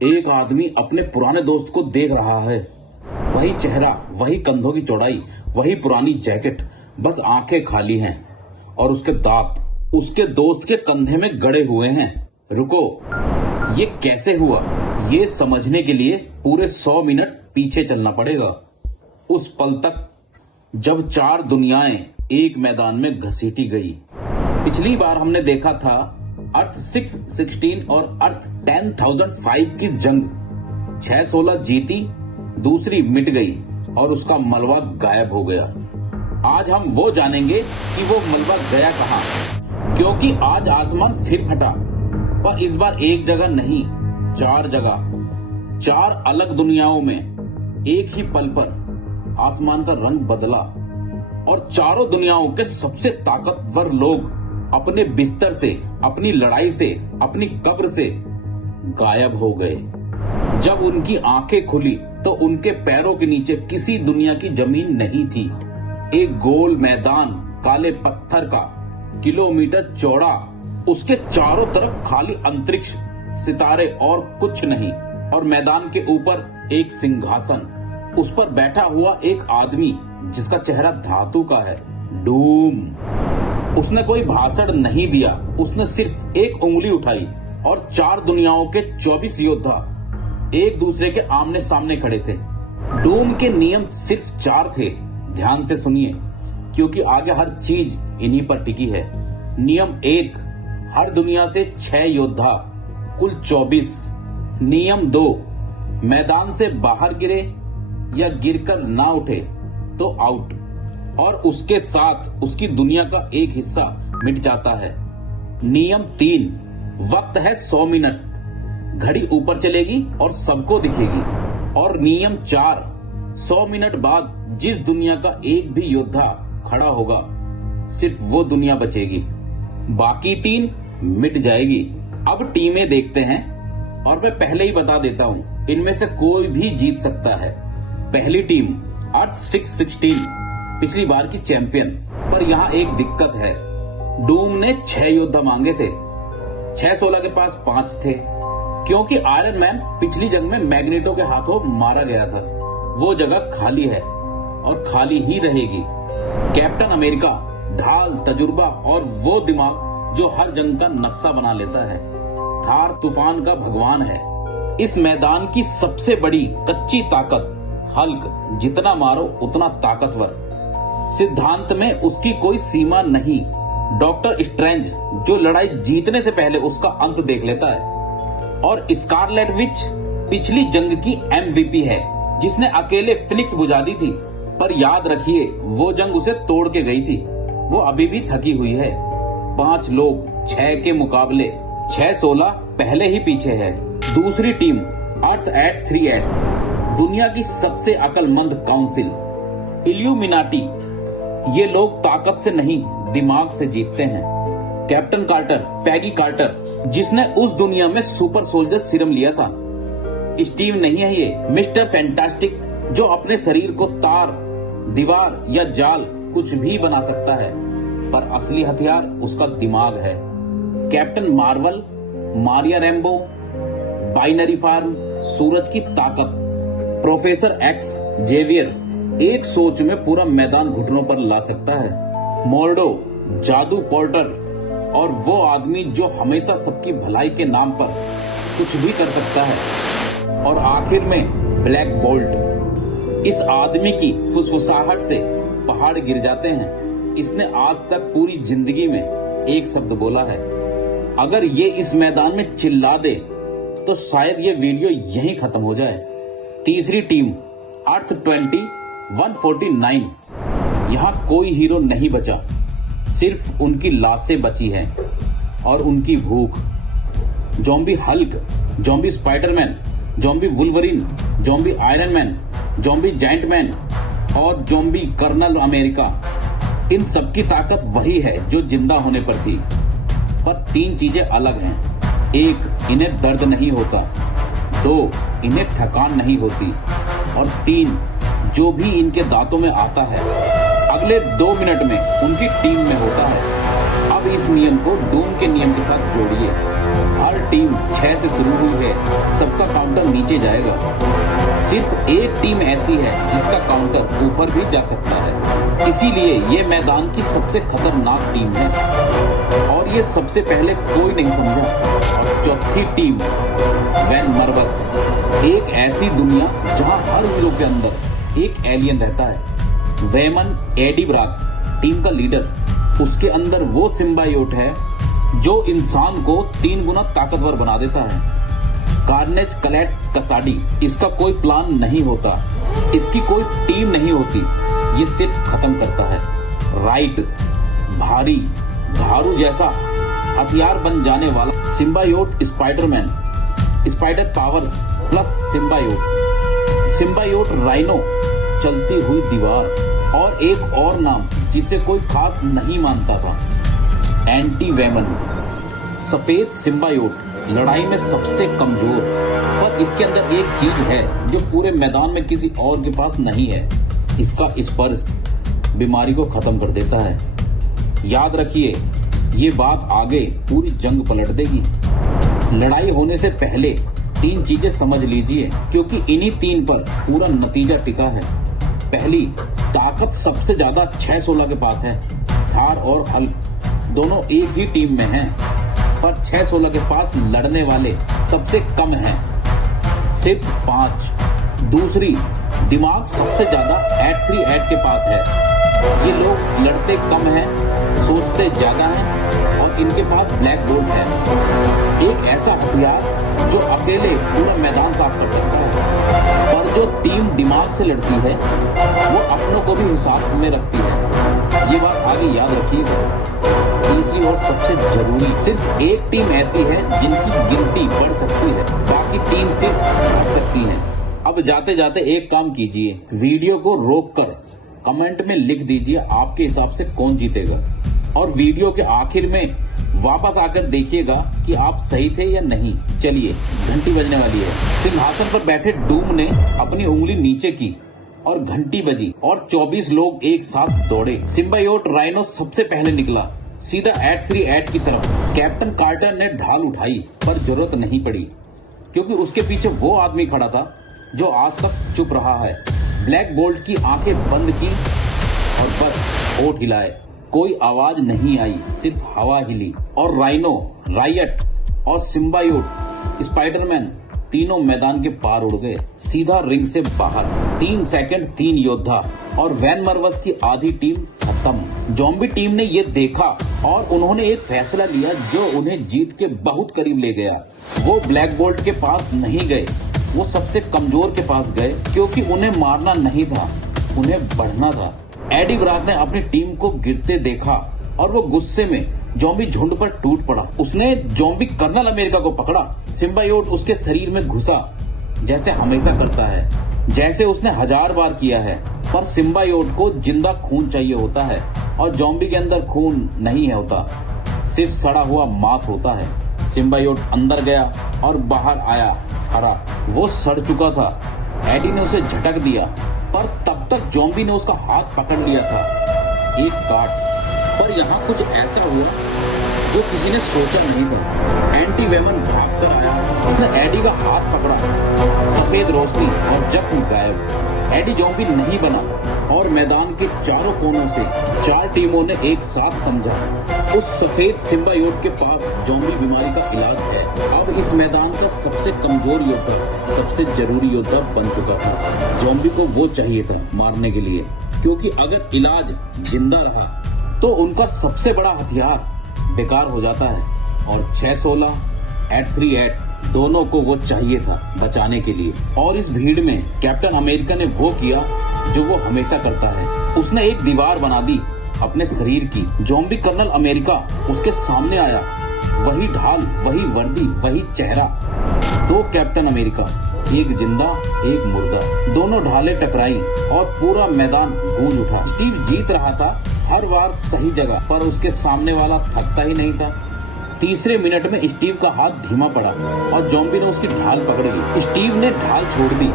एक आदमी अपने पुराने दोस्त को देख रहा है। वही चेहरा, वही कंधों की चौड़ाई, वही पुरानी जैकेट, बस आंखें खाली हैं और उसके दांत उसके दोस्त के कंधे में गड़े हुए हैं। रुको, ये कैसे हुआ? ये समझने के लिए पूरे 100 मिनट पीछे चलना पड़ेगा। उस पल तक जब 4 दुनियाएं एक मैदान में घसीटी गई। पिछली बार हमने देखा था अर्थ 616 और अर्थ 10,005 की जंग। 616 जीती, दूसरी मिट गई और उसका मलबा गायब हो गया। आज हम वो जानेंगे कि वो मलबा गया कहां, क्योंकि आज आसमान फिर फटा, पर इस बार एक जगह नहीं, 4 जगह, 4 अलग दुनियाओं में एक ही पल पर आसमान का रंग बदला और चारों दुनियाओं के सबसे ताकतवर लोग अपने बिस्तर से, अपनी लड़ाई से, अपनी कब्र से गायब हो गए। जब उनकी आंखें खुली तो उनके पैरों के नीचे किसी दुनिया की जमीन नहीं थी। एक गोल मैदान काले पत्थर का, किलोमीटर चौड़ा, उसके चारों तरफ खाली अंतरिक्ष, सितारे और कुछ नहीं। और मैदान के ऊपर एक सिंहासन, उस पर बैठा हुआ एक आदमी जिसका चेहरा धातु का है, डूम। उसने कोई भाषण नहीं दिया, उसने सिर्फ एक उंगली उठाई और 4 दुनियाओं के 24 योद्धा एक दूसरे के आमने सामने खड़े थे। डूम के नियम सिर्फ 4 थे। ध्यान से सुनिए, क्योंकि आगे हर चीज इन्हीं पर टिकी है। नियम 1, हर दुनिया से 6 योद्धा, कुल 24। नियम 2, मैदान से बाहर गिरे या गिरकर ना उठे तो आउट, और उसके साथ उसकी दुनिया का एक हिस्सा मिट जाता है। नियम 3, वक्त है 100 मिनट, घड़ी ऊपर चलेगी और सबको दिखेगी। और नियम 4, 100 मिनट बाद जिस दुनिया का एक भी योद्धा खड़ा होगा, सिर्फ वो दुनिया बचेगी, बाकी 3 मिट जाएगी। अब टीमें देखते हैं, और मैं पहले ही बता देता हूं, इनमें से कोई भी जीत सकता है। पहली टीम अर्थ 616, पिछली बार की चैंपियन। पर यहाँ एक दिक्कत है, डूम ने 6 योद्धा मांगे थे, 616 के पास 5 थे, क्योंकि आयरन मैन पिछली जंग में मैग्नेटो के हाथों मारा गया था। वो जगह खाली है और खाली ही रहेगी। कैप्टन अमेरिका, ढाल, तजुर्बा और वो दिमाग जो हर जंग का नक्शा बना लेता है। थार तूफान का भगवान है। इस मैदान की सबसे बड़ी कच्ची ताकत हल्क, जितना मारो उतना ताकतवर। सिद्धांत में उसकी कोई सीमा नहीं। डॉक्टर स्ट्रेंज, जो लड़ाई जीतने से पहले उसका अंत देख लेता है। और स्कारलेट विच पिछली जंग की MVP है, जिसने अकेले फिनिक्स बुझा दी थी। पर याद रखिए, वो जंग उसे तोड़ के गई थी। वो अभी भी थकी हुई है। 5 लोग 6 के मुकाबले 616 पहले ही पीछे है। दूसरी टीम अर्थ 838, दुनिया की सबसे अक्लमंद काउंसिल, इल्यूमिनाटी। ये लोग ताकत से नहीं, दिमाग से जीतते हैं। कैप्टन कार्टर, पैगी कार्टर, जिसने उस दुनिया में सुपर सोल्जर सीरम लिया था। स्टीव नहीं है ये, मिस्टर फैंटास्टिक, जो अपने शरीर को तार, दीवार या जाल कुछ भी बना सकता है, पर असली हथियार उसका दिमाग है। Captain Marvel, Maria Rambo, binary form, सूरज की ताकत। प्रोफेसर एक्स, जेवियर, एक सोच में पूरा मैदान घुटनों पर ला सकता है। मोर्डो, जादू पोर्टर, और वो आदमी जो हमेशा सबकी भलाई के नाम पर कुछ भी कर सकता है। और आखिर में ब्लैक बोल्ट। इस आदमी की फुसफुसाहट से पहाड़ गिर जाते हैं। इसने आज तक पूरी जिंदगी में एक शब्द बोला है। अगर ये इस मैदान में चिल्ला दे तो शायद ये वीडियो यहीं खत्म हो जाए। तीसरी टीम अर्थ 149, यहाँ कोई हीरो नहीं बचा, सिर्फ उनकी लाशें बची हैं और उनकी भूख। Zombie Hulk, zombie Spiderman, zombie Wolverine, zombie iron man, zombie giant man और जॉम्बी कर्नल अमेरिका। इन सबकी ताकत वही है जो जिंदा होने पर थी, पर 3 चीजें अलग हैं। 1, इन्हें दर्द नहीं होता। 2, इन्हें थकान नहीं होती। और 3, जो भी इनके दांतों में आता है अगले 2 मिनट में उनकी टीम में होता है। अब इस नियम को डूम के नियम के साथ जोड़िए। हर टीम 6 से शुरू हुई है, सबका काउंटर नीचे जाएगा। सिर्फ एक टीम ऐसी है जिसका काउंटर ऊपर भी जा सकता है, इसीलिए ये मैदान की सबसे खतरनाक टीम है और ये सबसे पहले कोई नहीं समझा। और चौथी टीम वैन मरवस, एक ऐसी दुनिया जहां हर हीरो के अंदर एक एलियन रहता है। वेमन एडी ब्राक टीम का लीडर, उसके अंदर वो सिम्बायोट है जो इंसान को 3 गुना ताकतवर बना देता है। कार्नेज कलेट्स कसाडी, इसका कोई प्लान नहीं होता, इसकी कोई टीम नहीं होती, ये सिर्फ खत्म करता है। राइट, भारी धारू जैसा हथियार बन जाने वाला symbiote Spiderman, spider powers plus symbiote rhino, चलती हुई दीवार और एक और नाम जिसे कोई खास नहीं मानता था, एंटी वेमन, सफेद सिम्बायोट, लड़ाई में सबसे कमजोर। पर इसके अंदर एक चीज है जो पूरे मैदान में किसी और के पास नहीं है, इसका स्पर्श बीमारी को खत्म कर देता है। याद रखिए, ये बात आगे पूरी जंग पलट देगी। लड़ाई होने से पहले 3 चीजें समझ लीजिए, क्योंकि इन्हीं 3 पर पूरा नतीजा टिका है। पहली, ताकत सबसे ज्यादा 616 के पास है। थार और हल्क दोनों एक ही टीम में हैं, पर 616 के पास लड़ने वाले सबसे कम हैं, सिर्फ 5। दूसरी, दिमाग सबसे ज्यादा 838 के पास है। ये लोग लड़ते कम हैं, सोचते ज्यादा हैं और इनके पास ब्लैक बोल्ट है, एक ऐसा हथियार जो अकेले पूरा मैदान साफ कर सकता है। पर जो टीम दिमाग से लड़ती है वो अपनों को भी हिसाब में रखती है, ये बात आगे याद रखिएगा। तीसरी और सबसे जरूरी, सिर्फ एक टीम ऐसी है जिनकी गिनती बढ़ सकती है, बाकी टीम सिर्फ घट सकती है। अब जाते जाते एक काम कीजिए, वीडियो को रोककर कमेंट में लिख दीजिए आपके हिसाब से कौन जीतेगा, और वीडियो के आखिर में वापस आकर देखिएगा कि आप सही थे या नहीं। चलिए, घंटी बजने वाली है। सिंहासन पर बैठे डूम ने अपनी उंगली नीचे की और घंटी बजी और 24 लोग एक साथ दौड़े। सिम्बायोट राइनो सबसे पहले निकला, सीधा 838 की तरफ। कैप्टन कार्टर ने ढाल उठाई, पर जरूरत नहीं पड़ी, क्योंकि उसके पीछे वो आदमी खड़ा था जो आज तक चुप रहा है। ब्लैक बोल्ट की आंखें बंद की और बस होठ हिलाए। कोई आवाज नहीं आई, सिर्फ हवा हिली और राइनो, रायट और सिम्बायोट स्पाइडरमैन तीनों मैदान के पार उड़ गए, सीधा रिंग से बाहर। 3 सेकंड, 3 योद्धा और वैन मरवस की आधी टीम खत्म। ज़ॉम्बी टीम ने ये देखा और उन्होंने एक फैसला लिया जो उन्हें जीत के बहुत करीब ले गया। वो ब्लैक बोल्ट के पास नहीं गए, वो सबसे कमजोर के पास गए, क्योंकि उन्हें मारना नहीं था, उन्हें बढ़ना था। एडी ब्राक ने अपनी टीम को गिरते देखा और वो गुस्से में ज़ॉम्बी झुंड पर टूट पड़ा। उसने ज़ॉम्बी कर्नल अमेरिका को पकड़ा। सिम्बायोट उसके शरीर में घुसा, जैसे हमेशा करता है, जैसे उसने 1000 बार किया है। पर सिम्बायोट को जिंदा खून चाहिए होता है और ज़ॉम्बी के अंदर खून नहीं होता, सिर्फ सड़ा हुआ मांस होता है। सिम्बायोट अंदर गया और बाहर आया हरा। वो सड़ चुका था। एडी ने उसे झटक दिया, पर तब तक ज़ॉम्बी ने उसका हाथ पकड़ लिया था। एक काट। पर यहाँ कुछ ऐसा हुआ जो किसी ने सोचा नहीं था। एंटी वेमन भागकर आया, उसने एडी का हाथ पकड़ा। सफेद रोशनी और जख्म गायब। एडी ज़ॉम्बी नहीं बना और मैदान के चारों कोनों से 4 टीमों ने एक साथ समझा, उस सफेद सिम्बायोट के पास ज़ॉम्बी बीमारी का इलाज है। अब इस मैदान का सबसे कमजोर योद्धा, सबसे जरूरी योद्धा बन चुका था। ज़ॉम्बी को वो चाहिए था मारने के लिए, क्योंकि अगर इलाज जिंदा रहा तो उनका सबसे बड़ा हथियार बेकार हो जाता है। और 616, 838 दोनों को वो चाहिए था बचाने के लिए। और इस भीड़ में कैप्टन अमेरिका ने वो किया जो वो हमेशा करता है, उसने एक दीवार बना दी अपने शरीर की। ज़ॉम्बी कर्नल अमेरिका उसके सामने आया, वही ढाल, वही वर्दी, वही चेहरा। 2 कैप्टन अमेरिका, एक जिंदा एक मुर्दा। दोनों ढालें टकराई और पूरा मैदान गूंज उठा। स्टीव जीत रहा था हर बार सही जगह, पर उसके सामने वाला थकता ही नहीं था। तीसरे मिनट में स्टीव का हाथ धीमा पड़ा और ज़ॉम्बी ने उसकी ढाल पकड़ ली। स्टीव ने ढाल छोड़ दी।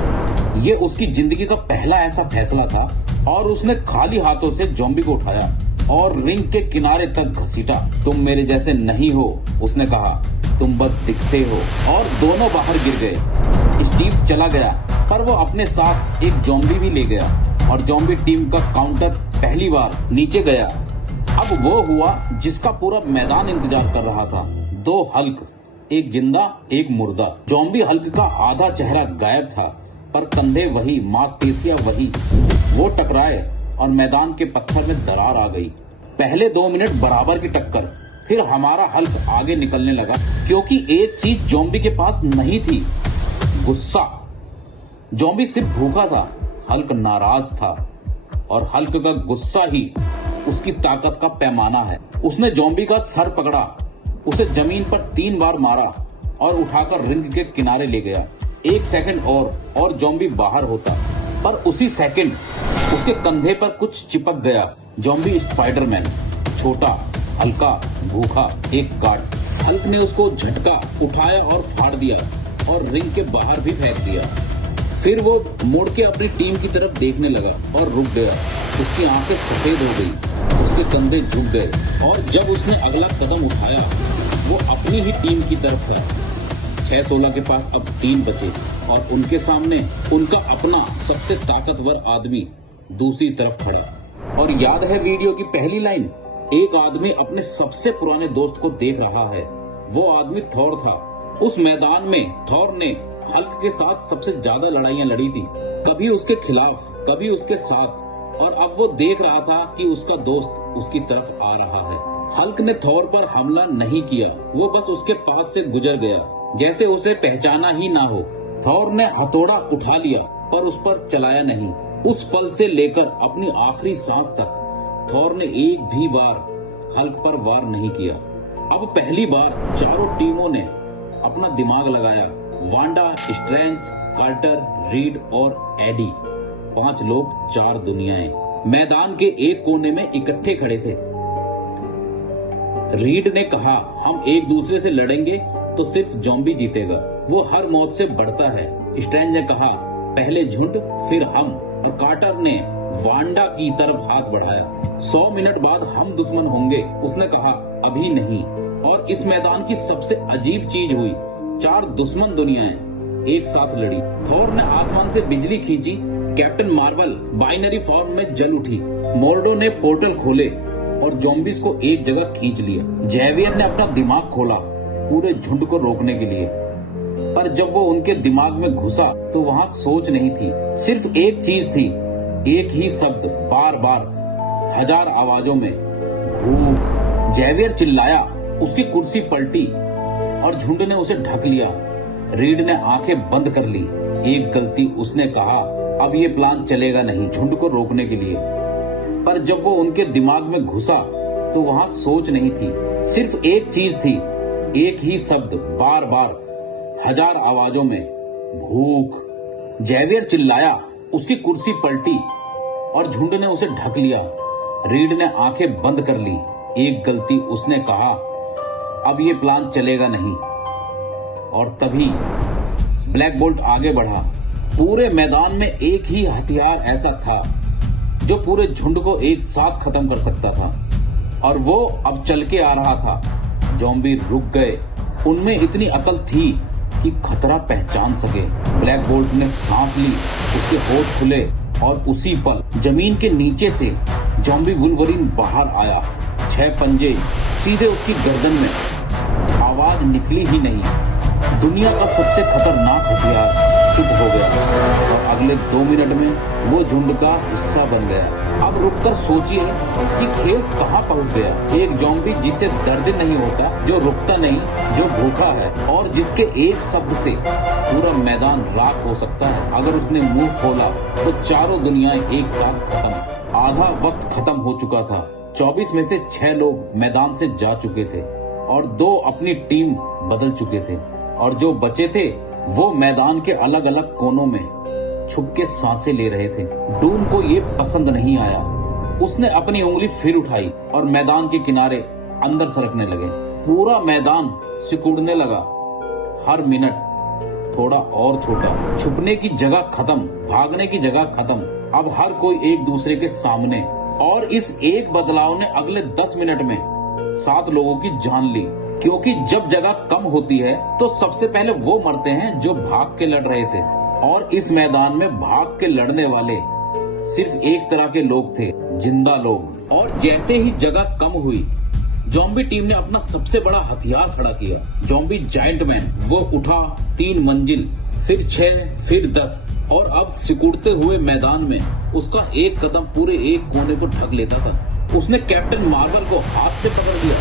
ये उसकी जिंदगी का पहला ऐसा फैसला था और उसने खाली हाथों से ज़ॉम्बी को उठाया। और रिंग के किनारे तक घसीटा। तुम मेरे जैसे नहीं हो, उसने कहा, तुम बस दिखते हो। और दोनों बाहर गिर गए। स्टीव चला गया, पर वो अपने साथ एक ज़ॉम्बी भी ले गया और ज़ॉम्बी टीम का काउंटर पहली बार नीचे गया। अब वो हुआ जिसका पूरा मैदान इंतजार कर रहा था। 2 हल्क, एक जिंदा एक मुर्दा। ज़ॉम्बी हल्क का आधा चेहरा गायब था, पर कंधे वही, मांसपेशियां वही। वो टकराए और मैदान के पत्थर में दरार आ गई। पहले 2 मिनट बराबर की टक्कर, फिर हमारा हल्क आगे निकलने लगा, क्योंकि एक चीज ज़ॉम्बी के पास नहीं थी, गुस्सा। ज़ॉम्बी सिर्फ भूखा था, हल्क नाराज था, और हल्क का गुस्सा ही उसकी ताकत का पैमाना है। उसने ज़ॉम्बी का सर पकड़ा, उसे जमीन पर 3 बार मारा और उठाकर रिंग के किनारे ले गया। 1 सेकंड और ज़ॉम्बी बाहर होता, पर उसी सेकंड उसके कंधे पर कुछ चिपक गया। ज़ॉम्बी स्पाइडरमैन, छोटा, हल्का, भूखा, एक काट। हल्क ने उसको झटका, उठाया और फाड़ दिया और रिंग के बाहर भी फेंक दिया। फिर वो मुड़ के अपनी टीम की तरफ देखने लगा और रुक गया। उसकी आंखें सफेद हो गई, उसके कंधे झुक गए, और जब उसने अगला कदम उठाया, वो अपनी ही टीम की तरफ था। 6-16 के पास अब 3 बचे और उनके सामने उनका अपना सबसे ताकतवर आदमी दूसरी तरफ खड़ा। और याद है वीडियो की पहली लाइन, एक आदमी अपने सबसे पुराने दोस्त को देख रहा है। वो आदमी थॉर था। उस मैदान में थॉर ने हल्क के साथ सबसे ज्यादा लड़ाइयां लड़ी थी, कभी उसके खिलाफ, कभी उसके साथ, और अब वो देख रहा था कि उसका दोस्त उसकी तरफ आ रहा है। हल्क ने थॉर पर हमला नहीं किया, वो बस उसके पास से गुजर गया, जैसे उसे पहचाना ही ना हो। थॉर ने हथौड़ा उठा लिया, पर उस पर चलाया नहीं। उस पल से लेकर अपनी आखिरी सांस तक थॉर ने एक भी बार हल्क पर वार नहीं किया। अब पहली बार चारों टीमों ने अपना दिमाग लगाया। वांडा, स्ट्रेंज, कार्टर, रीड और एडी, 5 लोग 4 दुनियाएं मैदान के एक कोने में इकट्ठे खड़े थे। रीड ने कहा, हम एक दूसरे से लड़ेंगे तो सिर्फ ज़ॉम्बी जीतेगा, वो हर मौत से बढ़ता है। स्ट्रेंज ने कहा, पहले झुंड फिर हम। और कार्टर ने वांडा की तरफ हाथ बढ़ाया। 100 मिनट बाद हम दुश्मन होंगे, उसने कहा, अभी नहीं। और इस मैदान की सबसे अजीब चीज हुई, 4 दुश्मन दुनियाएं एक साथ लड़ी। थॉर ने आसमान से बिजली खींची, कैप्टन मार्वल बाइनरी फॉर्म में जल उठी, मोर्डो ने पोर्टल खोले और ज़ॉम्बीज को एक जगह खींच लिया। जेवियर ने अपना दिमाग खोला पूरे झुंड को रोकने के लिए, पर जब वो उनके दिमाग में घुसा तो वहाँ सोच नहीं थी, सिर्फ एक चीज थी, एक ही शब्द, बार बार, 1000 आवाजों में, भूख। जेवियर चिल्लाया, उसकी कुर्सी पलटी और झुंड ने उसे ढक लिया। रीड ने आंखें बंद कर ली। एक गलती, उसने कहा, अब ये प्लान चलेगा नहीं झुंड को रोकने के लिए। पर जब वो उनके दिमाग में घुसा तो वहाँ सोच नहीं थी, सिर्फ एक चीज थी, एक ही शब्द, बार बार, 1000 आवाजों में, भूख। जेवियर चिल्लाया, उसकी कुर्सी पलटी और झुंड ने उसे ढक लिया। रीड ने आंखें बंद कर ली। एक गलती, उसने कहा, अब ये प्लान चलेगा नहीं। और तभी ब्लैक बोल्ट आगे बढ़ा। पूरे मैदान में एक ही हथियार ऐसा था जो पूरे झुंड को एक साथ खत्म कर सकता था, और वो अब चल के आ रहा था। ज़ॉम्बी रुक गए, उनमें इतनी अकल थी कि खतरा पहचान सके। ब्लैक बोल्ट ने सांस ली, उसके होठ खुले, और उसी पल जमीन के नीचे से ज़ॉम्बी वुल्वरीन बाहर आया। 6 पंजे सीधे उसकी गर्दन में, आवाज निकली ही नहीं। दुनिया का सबसे खतरनाक हथियार चुप हो गया, और अगले 2 मिनट में वो झुंड का हिस्सा बन गया। अब रुककर सोचिए कि खेल कहाँ पहुंच गया। एक ज़ॉम्बी जिसे दर्द नहीं होता, जो रुकता नहीं, जो भूखा है, और जिसके एक शब्द से पूरा मैदान राख हो सकता है। अगर उसने मुंह खोला तो चारों दुनियाएं एक साथ खत्म। आधा वक्त खत्म हो चुका था। 24 में से 6 लोग मैदान से जा चुके थे और 2 अपनी टीम बदल चुके थे, और जो बचे थे वो मैदान के अलग अलग कोनों में छुप के सांसें ले रहे थे। डूम को ये पसंद नहीं आया। उसने अपनी उंगली फिर उठाई और मैदान के किनारे अंदर सरकने लगे। पूरा मैदान सिकुड़ने लगा। हर मिनट थोड़ा और छोटा। छुपने की जगह खत्म, भागने की जगह खत्म। अब हर कोई एक दूसरे के सामने, और इस एक बदलाव ने अगले 10 मिनट में 7 लोगों की जान ली, क्योंकि जब जगह कम होती है तो सबसे पहले वो मरते हैं जो भाग के लड़ रहे थे। और इस मैदान में भाग के लड़ने वाले सिर्फ एक तरह के लोग थे, जिंदा लोग। और जैसे ही जगह कम हुई, ज़ॉम्बी टीम ने अपना सबसे बड़ा हथियार खड़ा किया, ज़ॉम्बी जायंट मैन। वो उठा 3 मंजिल, फिर 6, फिर 10, और अब सिकुड़ते हुए मैदान में उसका एक कदम पूरे एक कोने को ढक लेता था। उसने कैप्टन मार्वल को हाथ से पकड़ लिया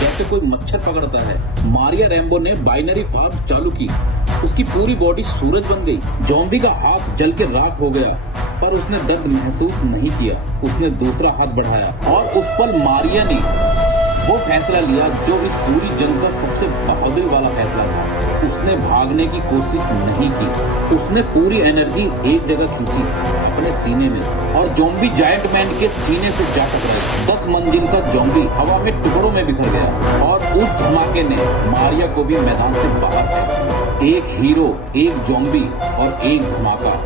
जैसे कोई मच्छर पकड़ता है। मारिया रैम्बो ने बाइनरी फार्म चालू की, उसकी पूरी बॉडी सूरज बन गई। ज़ॉम्बी का हाथ जल के राख हो गया, पर उसने दर्द महसूस नहीं किया। उसने दूसरा हाथ बढ़ाया और उस पल मारिया ने वो फैसला लिया जो इस पूरी जंग का सबसे बहादुरी वाला फैसला था। उसने भागने की कोशिश नहीं की, उसने पूरी एनर्जी एक जगह खींची, अपने सीने में, और ज़ॉम्बी जायंट मैन के सीने से जा टकराई। 10 मंजिल का ज़ॉम्बी हवा में टुकड़ों में बिखर गया, और उस धमाके ने मारिया को भी मैदान से बाहर फेंक। एक हीरो, एक ज़ॉम्बी और एक धमाका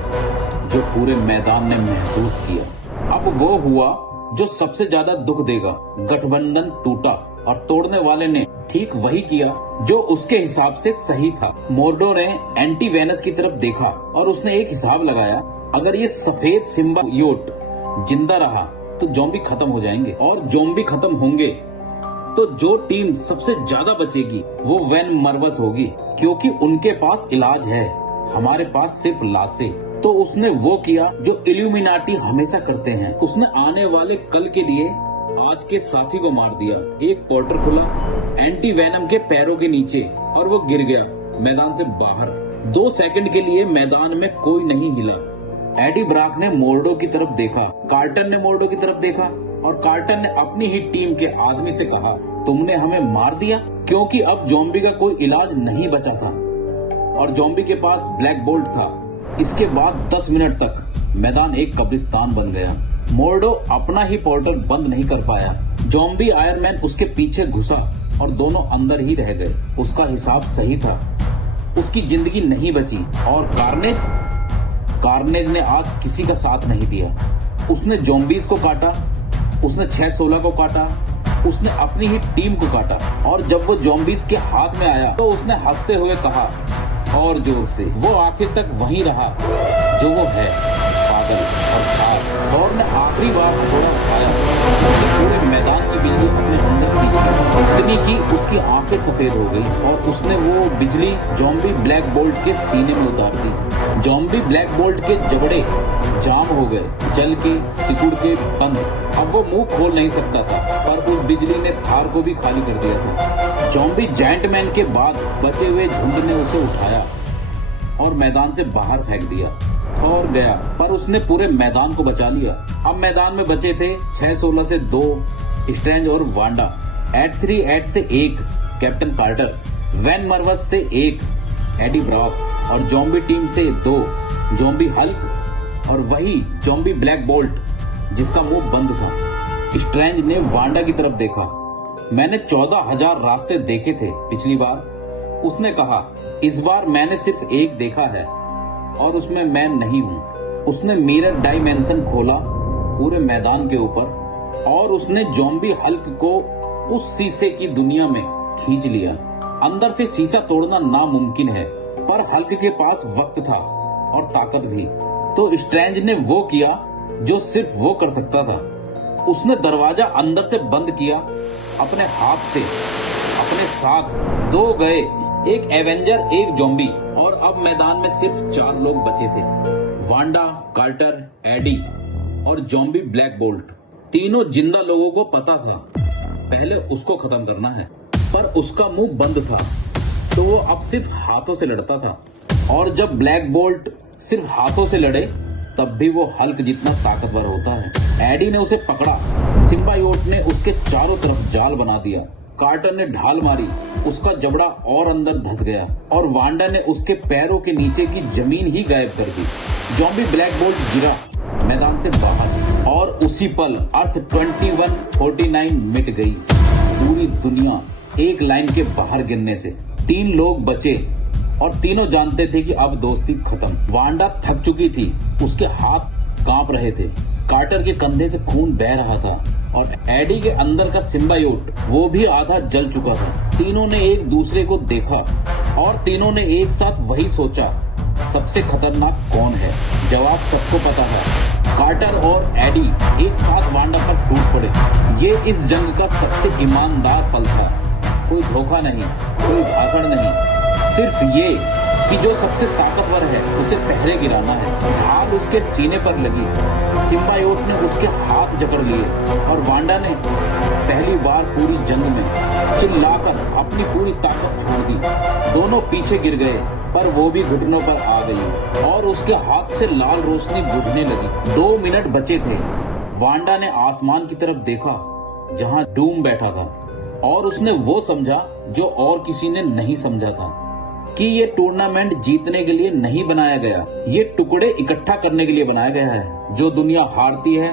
जो पूरे मैदान ने महसूस किया। अब वो हुआ जो सबसे ज्यादा दुख देगा। गठबंधन टूटा और तोड़ने वाले ने ठीक वही किया जो उसके हिसाब से सही था। मोर्डो ने एंटी वेनस की तरफ देखा और उसने एक हिसाब लगाया, अगर ये सफेद सिम्बायोट जिंदा रहा तो ज़ॉम्बी खत्म हो जाएंगे, और ज़ॉम्बी खत्म होंगे तो जो टीम सबसे ज्यादा बचेगी वो वैन मरवस होगी, क्योंकि उनके पास इलाज है, हमारे पास सिर्फ लाशें। तो उसने वो किया जो इल्यूमिनाटी हमेशा करते हैं, उसने आने वाले कल के लिए आज के साथी को मार दिया। एक पोर्टल खुला एंटी वेनम के पैरों के नीचे और वो गिर गया मैदान से बाहर। 2 सेकंड के लिए मैदान में कोई नहीं हिला। एडी ब्राक ने मोर्डो की तरफ देखा, कार्टन ने मोर्डो की तरफ देखा, और कार्टन ने अपनी ही टीम के आदमी से कहा, तुमने हमें मार दिया, क्योंकि अब ज़ॉम्बी का कोई इलाज नहीं बचा था और ज़ॉम्बी के पास ब्लैक बोल्ट था। इसके बाद 10 मिनट तक मैदान एक कब्रिस्तान बन गया। मोर्डो अपना ही पोर्टल बंद नहीं कर पाया। ज़ॉम्बी आयरन उसके पीछे घुसा और दोनों अंदर ही रह गए। उसका हिसाब सही था, उसकी जिंदगी नहीं बची। और कार्नेज ने आज किसी का साथ नहीं दिया। उसने ज़ॉम्बीज को काटा, उसने 616 को काटा, उसने अपनी ही टीम को काटा, और जब वो ज़ॉम्बीज के हाथ में आया तो उसने हंसते हुए कहा और जोर से, वो आखिर तक वहीं रहा जो वो है, पागल और खास। थॉर ने आखिरी बार हथौड़ा उठाया, पूरे मैदान की बिजली अपने अंदर खींच ली। इतनी की उसकी आंखें सफेद हो गई और उसने वो बिजली ज़ॉम्बी ब्लैक बोल्ट के सीने में उतार दी। ज़ॉम्बी ब्लैक बोल्ट के जबड़े जाम हो गए, जल के, सिकुड़ के बंद। अब वो मुंह खोल नहीं सकता था, पर उस बिजली ने थार को भी खाली कर दिया था। ज़ॉम्बी जायंट मैन के बाद बचे हुए झुंड ने उसे उठाया और मैदान से बाहर फेंक दिया। थॉर गया, पर उसने पूरे मैदान को बचा लिया। अब मैदान में बचे थे 616 से 2 स्ट्रेंज और वांडा, 838 से 1 कैप्टन कार्टर, वैन मरवस से 1 एडी ब्रॉक, और ज़ॉम्बी टीम से 2 ज़ॉम्बी हल्क और वही ज़ॉम्बी ब्लैक बोल्ट जिसका मुंह बंद था। स्ट्रेंज ने वांडा की तरफ देखा। मैंने 14,000 रास्ते देखे थे पिछली बार, उसने कहा। इस बार मैंने सिर्फ एक देखा है और उसमें मैं नहीं हूँ। उसने मिरर डायमेंशन खोला पूरे मैदान के ऊपर, और उसने ज़ॉम्बी हल्क को उस शीशे की दुनिया में खींच लिया। अंदर से शीशा तोड़ना नामुमकिन है, पर हल्क के पास वक्त था और ताकत भी। तो स्ट्रेंज ने वो किया जो सिर्फ वो कर सकता था। उसने दरवाजा अंदर से बंद किया अपने हाथ से। अपने साथ 2 गए, एक एवेंजर, एक ज़ॉम्बी, और अब मैदान में सिर्फ 4 लोग बचे थे, वांडा, कार्टर, एडी और ज़ॉम्बी ब्लैक बोल्ट। तीनों जिंदा लोगों को पता था पहले उसको खत्म करना है, पर उसका मुंह बंद था, तो वो अब सिर्फ हाथों से लड़ता था। और जब ब्लैक बोल्ट सिर्फ हाथों से लड़े तब भी वो हल्क जितना ताकतवर होता है। एडी ने उसे पकड़ा, सिम्बायोट ने उसके चारों तरफ जाल बना दिया, कार्टर ने ढाल मारी, उसका जबड़ा और अंदर धंस गया, और वांडा ने उसके पैरों के नीचे की जमीन ही गायब कर दी। ज़ॉम्बी ब्लैक बोल्ट गिरा मैदान से बाहर, और उसी पल अर्थ 2149 मिट गई। पूरी दुनिया एक लाइन के बाहर गिरने से। 3 लोग बचे और तीनों जानते थे कि अब दोस्ती खत्म। वांडा थक चुकी थी, उसके हाथ कांप रहे थे। कार्टर के कंधे से खून बह रहा था और एडी के अंदर का सिम्बायोट वो भी आधा जल चुका था। तीनों ने एक दूसरे को देखा और तीनों ने एक साथ वही सोचा, सबसे खतरनाक कौन है? जवाब सबको पता था, कार्टर और एडी एक साथ वांडा पर टूट पड़े। ये इस जंग का सबसे ईमानदार पल था। कोई धोखा नहीं, कोई भाषण नहीं, सिर्फ ये कि जो सबसे ताकतवर है उसे पहले गिराना है। ढाल उसके सीने पर लगी, सिम्बायोट ने उसके हाथ जकड़ लिए और वांडा ने पहली बार पूरी जंग में चिल्लाकर अपनी पूरी ताकत छोड़ दी। दोनों पीछे गिर गए पर वो भी घुटनों पर आ गई और उसके हाथ से लाल रोशनी बुझने लगी। 2 मिनट बचे थे। वांडा ने आसमान की तरफ देखा जहां डूम बैठा था और उसने वो समझा जो और किसी ने नहीं समझा था कि ये टूर्नामेंट जीतने के लिए नहीं बनाया गया, ये टुकड़े इकट्ठा करने के लिए बनाया गया है। जो दुनिया हारती है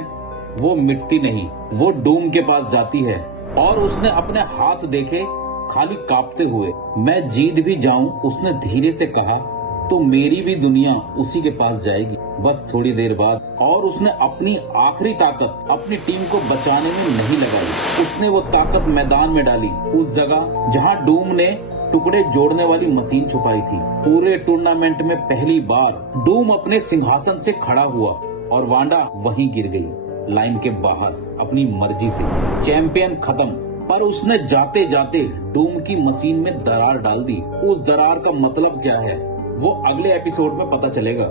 वो मिटती नहीं, वो डूम के पास जाती है। और उसने अपने हाथ देखे खाली कांपते हुए। मैं जीत भी जाऊं, उसने धीरे से कहा, तो मेरी भी दुनिया उसी के पास जाएगी, बस थोड़ी देर बाद। और उसने अपनी आखिरी ताकत अपनी टीम को बचाने में नहीं लगाई। उसने वो ताकत मैदान में डाली, उस जगह जहां डूम ने टुकड़े जोड़ने वाली मशीन छुपाई थी। पूरे टूर्नामेंट में पहली बार डूम अपने सिंहासन से खड़ा हुआ और वांडा वहीं गिर गई, लाइन के बाहर, अपनी मर्जी से। चैंपियन खत्म, पर उसने जाते जाते डूम की मशीन में दरार डाल दी। उस दरार का मतलब क्या है वो अगले एपिसोड में पता चलेगा।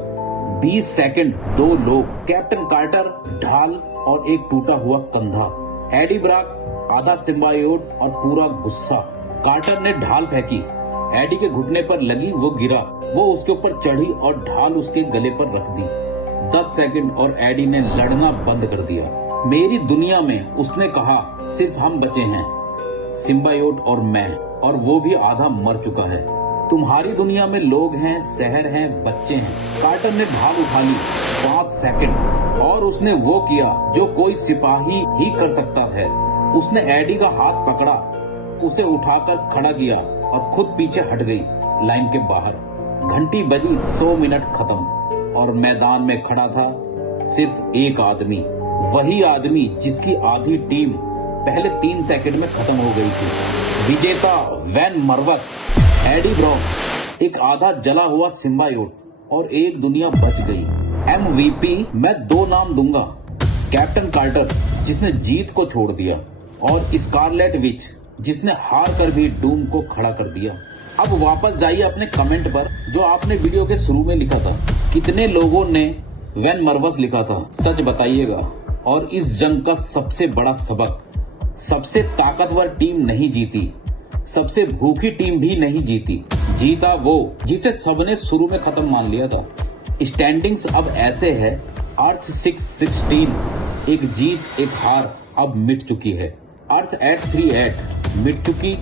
20 सेकंड, 2 लोग, कैप्टन कार्टर, ढाल और एक टूटा हुआ कंधा। एडी ब्राक, आधा सिम्बायोट और पूरा गुस्सा। कार्टर ने ढाल फेंकी, एडी के घुटने पर लगी, वो गिरा। वो उसके ऊपर चढ़ी और ढाल उसके गले पर रख दी। 10 सेकंड और एडी ने लड़ना बंद कर दिया। मेरी दुनिया में, उसने कहा, सिर्फ हम बचे हैं, सिम्बायोट और मैं, और वो भी आधा मर चुका है। तुम्हारी दुनिया में लोग हैं, शहर हैं, बच्चे हैं। कार्टर ने ढाल उठा ली। 5 सेकंड और उसने वो किया जो कोई सिपाही ही कर सकता है। उसने एडी का हाथ पकड़ा, उसे उठाकर खड़ा किया और खुद पीछे हट गई, लाइन के बाहर। घंटी बजी, 100 मिनट खत्म और मैदान में खड़ा था सिर्फ एक आदमी, वही आदमी जिसकी आधी टीम पहले 3 सेकंड में खत्म हो गई थी। विजेता वैन मरवस, एडी ब्रॉक, एक आधा जला हुआ सिम्बायोट और एक दुनिया बच गई। MVP मैं 2 नाम दूंगा, कैप्टन कार्टर जिसने जीत को छोड़ दिया और स्कारलेट विच जिसने हार कर भी डूम को खड़ा कर दिया। अब वापस जाइए अपने कमेंट पर जो आपने वीडियो के शुरू में लिखा था। कितने लोगों ने वैन मरवस लिखा था, सच बताइएगा। और इस जंग का सबसे बड़ा सबक, सबसे ताकतवर टीम नहीं जीती, सबसे भूखी टीम भी नहीं जीती, जीता वो जिसे सबने शुरू में खत्म मान लिया था। स्टैंडिंग्स अब ऐसे है, अर्थ 616, एक जीत एक हार अब मिट चुकी है। अर्थ 838 मिट चुकी,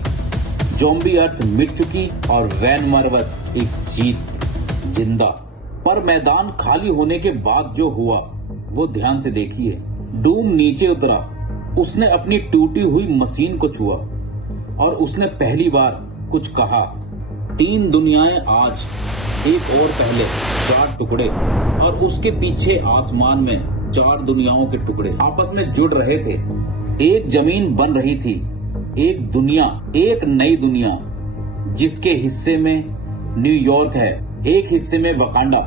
ज़ॉम्बी अर्थ मिट चुकी और वैन मरवस एक जीत जिंदा। पर मैदान खाली होने के बाद जो हुआ वो ध्यान से देखिए। डूम नीचे उतरा, उसने अपनी टूटी हुई मशीन को छुआ और उसने पहली बार कुछ कहा। 3 दुनियाएं आज, एक और पहले, 4 टुकड़े और उसके पीछे आसमान में 4 दुनियाओं के टुकड़े आपस में जुड़ रहे थे। एक जमीन बन रही थी, एक दुनिया, एक नई दुनिया जिसके हिस्से में न्यूयॉर्क है, एक हिस्से में वकांडा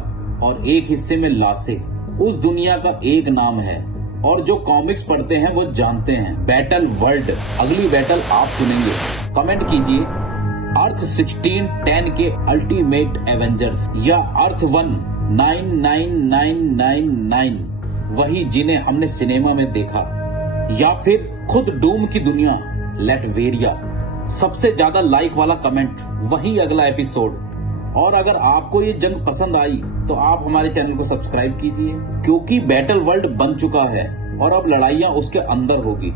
और एक हिस्से में लासे। उस दुनिया का एक नाम है और जो कॉमिक्स पढ़ते हैं वो जानते हैं, बैटल वर्ल्ड। अगली बैटल आप सुनेंगे, कमेंट कीजिए। अर्थ 1610 के अल्टीमेट एवेंजर्स या अर्थ 1 99999, वही जिन्हें हमने सिनेमा में देखा, या फिर खुद डूम की दुनिया लेटवेरिया। सबसे ज्यादा लाइक वाला कमेंट, वही अगला एपिसोड। और अगर आपको ये जंग पसंद आई तो आप हमारे चैनल को सब्सक्राइब कीजिए, क्योंकि बैटल वर्ल्ड बन चुका है और अब लड़ाइयां उसके अंदर होगी।